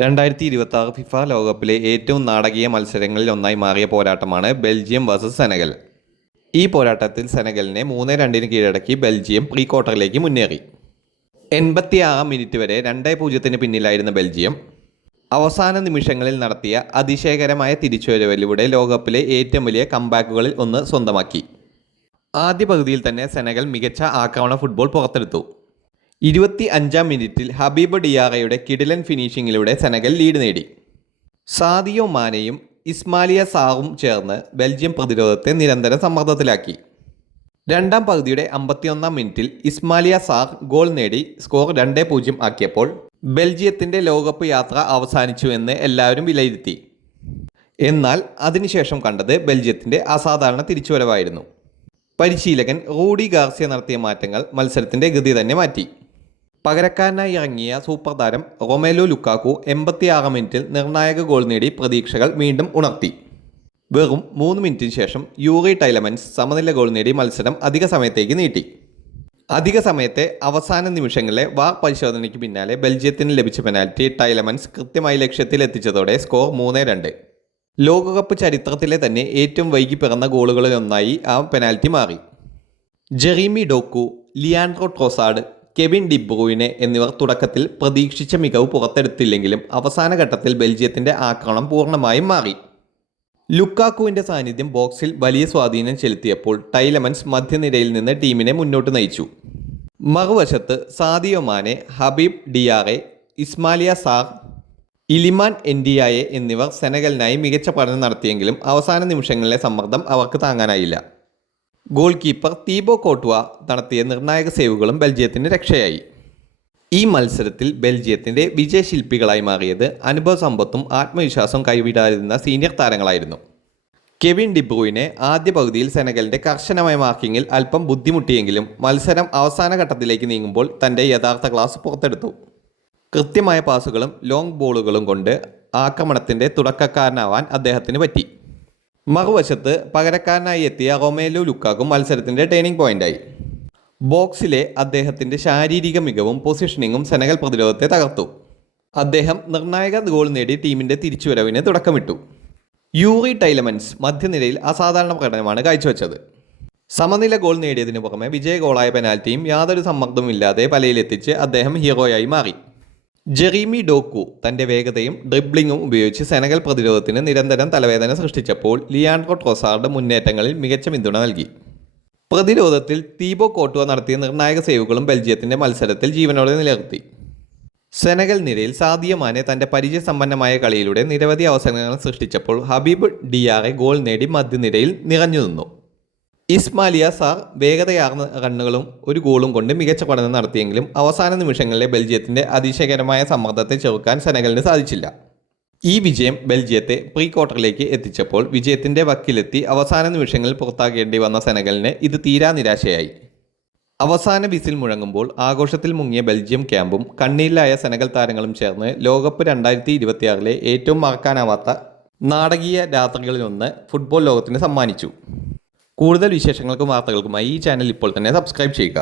2026 FIFA ലോകകപ്പിലെ ഏറ്റവും നാടകീയ മത്സരങ്ങളിൽ ഒന്നായി മാറിയ പോരാട്ടമാണ് ബെൽജിയം വേഴ്സസ് സെനഗൽ. ഈ പോരാട്ടത്തിൽ സെനഗലിനെ 3-2 കീഴടക്കി ബെൽജിയം പ്രീ ക്വാർട്ടറിലേക്ക് മുന്നേറി. 86 മിനിറ്റ് വരെ 2-0 പിന്നിലായിരുന്ന ബെൽജിയം അവസാന നിമിഷങ്ങളിൽ നടത്തിയ അതിശയകരമായ തിരിച്ചുവരവിലൂടെ ലോകകപ്പിലെ ഏറ്റവും വലിയ കംബാക്കുകളിൽ ഒന്ന് സ്വന്തമാക്കി. ആദ്യ പകുതിയിൽ തന്നെ സെനഗൽ മികച്ച ആക്രമണ ഫുട്ബോൾ പുറത്തെടുത്തു. 25-ാം മിനിറ്റിൽ ഹബീബ് ഡിയാറയുടെ കിടിലൻ ഫിനിഷിങ്ങിലൂടെ സെനഗൽ ലീഡ് നേടി. സാദിയോ മാനെയും ഇസ്മാലിയ സാറും ചേർന്ന് ബെൽജിയം പ്രതിരോധത്തെ നിരന്തരം സമ്മർദ്ദത്തിലാക്കി. രണ്ടാം പകുതിയുടെ 51-ാം മിനിറ്റിൽ ഇസ്മാലിയ സാർ ഗോൾ നേടി സ്കോർ 2-0 ആക്കിയപ്പോൾ ബെൽജിയത്തിൻ്റെ ലോകകപ്പ് യാത്ര അവസാനിച്ചു എന്ന് എല്ലാവരും വിലയിരുത്തി. എന്നാൽ അതിനുശേഷം കണ്ടത് ബെൽജിയത്തിൻ്റെ അസാധാരണ തിരിച്ചുവരവായിരുന്നു. പരിശീലകൻ റൂഡി ഗാർസിയ നടത്തിയ മാറ്റങ്ങൾ മത്സരത്തിൻ്റെ ഗതി തന്നെ മാറ്റി. പകരക്കാരനായി ഇറങ്ങിയ സൂപ്പർ താരം റൊമേലോ ലുക്കാക്കു 86 മിനിറ്റിൽ നിർണായക ഗോൾ നേടി പ്രതീക്ഷകൾ വീണ്ടും ഉണർത്തി. വെറും 3 മിനിറ്റിന് ശേഷം യൂറി ടൈലമൻസ് സമനില ഗോൾ നേടി മത്സരം അധിക സമയത്തേക്ക് നീട്ടി. അധിക സമയത്തെ അവസാന നിമിഷങ്ങളിലെ വാർ പരിശോധനയ്ക്ക് പിന്നാലെ ബെൽജിയത്തിന് ലഭിച്ച പെനാൽറ്റി ടൈലമൻസ് കൃത്യമായി ലക്ഷ്യത്തിലെത്തിച്ചതോടെ സ്കോർ 3-2. ലോകകപ്പ് ചരിത്രത്തിലെ തന്നെ ഏറ്റവും വൈകി പിറന്ന ഗോളുകളിലൊന്നായി ആ പെനാൽറ്റി മാറി. ജെറീമി ഡോക്കു, ലിയാൻഡ്രോ ട്രോസാർഡ്, കെവിൻ ഡി ബ്രൂയിനെ എന്നിവർ തുടക്കത്തിൽ പ്രതീക്ഷിച്ച മികവ് പുറത്തെടുത്തില്ലെങ്കിലും അവസാന ഘട്ടത്തിൽ ബെൽജിയത്തിൻ്റെ ആക്രമണം പൂർണ്ണമായും മാറി. ലുക്കാക്കുവിൻ്റെ സാന്നിധ്യം ബോക്സിൽ വലിയ സ്വാധീനം ചെലുത്തിയപ്പോൾ ടൈലമൻസ് മധ്യനിരയിൽ നിന്ന് ടീമിനെ മുന്നോട്ട് നയിച്ചു. മറുവശത്ത് സാദിയോ മാനെ, ഹബീബ് ഡിയാറെ, ഇസ്മാലിയ സാർ, ഇലിമാൻ എൻഡിയായെ എന്നിവർ സെനഗലിനായി മികച്ച പഠനം നടത്തിയെങ്കിലും അവസാന നിമിഷങ്ങളിലെ സമ്മർദ്ദം അവർക്ക് താങ്ങാനായില്ല. ഗോൾ കീപ്പർ തീബോ കോട്ട്വ നടത്തിയ നിർണായക സേവുകളും ബെൽജിയത്തിന് രക്ഷയായി. ഈ മത്സരത്തിൽ ബെൽജിയത്തിൻ്റെ വിജയശില്പികളായി മാറിയത് അനുഭവ സമ്പത്തും ആത്മവിശ്വാസവും കൈവിടാതിരുന്ന സീനിയർ താരങ്ങളായിരുന്നു. കെവിൻ ഡി ബ്രൂയിനെ ആദ്യ പകുതിയിൽ സെനഗലിൻ്റെ കർശനമായ മാർക്കിങ്ങിൽ അല്പം ബുദ്ധിമുട്ടിയെങ്കിലും മത്സരം അവസാന ഘട്ടത്തിലേക്ക് നീങ്ങുമ്പോൾ തൻ്റെ യഥാർത്ഥ ക്ലാസ് പുറത്തെടുത്തു. കൃത്യമായ പാസുകളും ലോങ് ബോളുകളും കൊണ്ട് ആക്രമണത്തിൻ്റെ തുടക്കക്കാരനാവാൻ അദ്ദേഹത്തിന് പറ്റി. മറുവശത്ത് പകരക്കാരനായി എത്തിയ റൊമേലോ ലുക്കാക്കും മത്സരത്തിൻ്റെ ടേണിംഗ് പോയിന്റായി. ബോക്സിലെ അദ്ദേഹത്തിൻ്റെ ശാരീരിക മികവും പൊസിഷനിങ്ങും സെനഗൽ പ്രതിരോധത്തെ തകർത്തു. അദ്ദേഹം നിർണായക ഗോൾ നേടി ടീമിൻ്റെ തിരിച്ചുവരവിന് തുടക്കമിട്ടു. യൂറി ടൈലമൻസ് മധ്യനിരയിൽ അസാധാരണ പ്രകടനമാണ് കാഴ്ചവെച്ചത്. സമനില ഗോൾ നേടിയതിനു പുറമെ വിജയ ഗോളായ പെനാൽറ്റിയും യാതൊരു സമ്മർദ്ദവുമില്ലാതെ വലയിലെത്തിച്ച് അദ്ദേഹം ഹീറോയായി മാറി. ജെറീമി ഡോക്കു തൻ്റെ വേഗതയും ഡ്രിബ്ലിങ്ങും ഉപയോഗിച്ച് സെനഗൽ പ്രതിരോധത്തിന് നിരന്തരം തലവേദന സൃഷ്ടിച്ചപ്പോൾ ലിയാൻഡ്രോ ട്രോസാർഡ് മുന്നേറ്റങ്ങളിൽ മികച്ച പിന്തുണ നൽകി. പ്രതിരോധത്തിൽ തീബോ കോട്ട്വ നടത്തിയ നിർണായക സേവുകളും ബെൽജിയത്തിൻ്റെ മത്സരത്തിൽ ജീവനോടെ നിലനിർത്തി. സെനഗൽ നിരയിൽ സാദിയോ മാനെ തൻ്റെ പരിചയസമ്പന്നമായ കളിയിലൂടെ നിരവധി അവസരങ്ങൾ സൃഷ്ടിച്ചപ്പോൾ ഹബീബ് ഡിയാറെ ഗോൾ നേടി മധ്യനിരയിൽ നിറഞ്ഞു നിന്നു. ഇസ്മാലിയ സാർ വേഗതയാർന്ന റണ്ണുകളും ഒരു ഗോളും കൊണ്ട് മികച്ച പഠനം നടത്തിയെങ്കിലും അവസാന നിമിഷങ്ങളിലെ ബെൽജിയത്തിൻ്റെ അതിശയകരമായ സമ്മർദ്ദത്തെ ചെറുക്കാൻ സെനഗലിന് സാധിച്ചില്ല. ഈ വിജയം ബെൽജിയത്തെ പ്രീ ക്വാർട്ടറിലേക്ക് എത്തിച്ചപ്പോൾ വിജയത്തിൻ്റെ വക്കിലെത്തി അവസാന നിമിഷങ്ങളിൽ പുറത്താകേണ്ടി വന്ന സെനഗലിന് ഇത് തീരാ നിരാശയായി. അവസാന വിസിൽ മുഴങ്ങുമ്പോൾ ആഘോഷത്തിൽ മുങ്ങിയ ബെൽജിയം ക്യാമ്പും കണ്ണീരിലായ സെനഗൽ താരങ്ങളും ചേർന്ന് ലോകകപ്പ് 2026 ഏറ്റവും മറക്കാനാവാത്ത നാടകീയ രാത്രികളിലൊന്ന് ഫുട്ബോൾ ലോകത്തിന് സമ്മാനിച്ചു. കൂടുതൽ വിശേഷങ്ങൾക്കും വാർത്തകൾക്കുമായി ഈ ചാനൽ ഇപ്പോൾ തന്നെ സബ്സ്ക്രൈബ് ചെയ്യുക.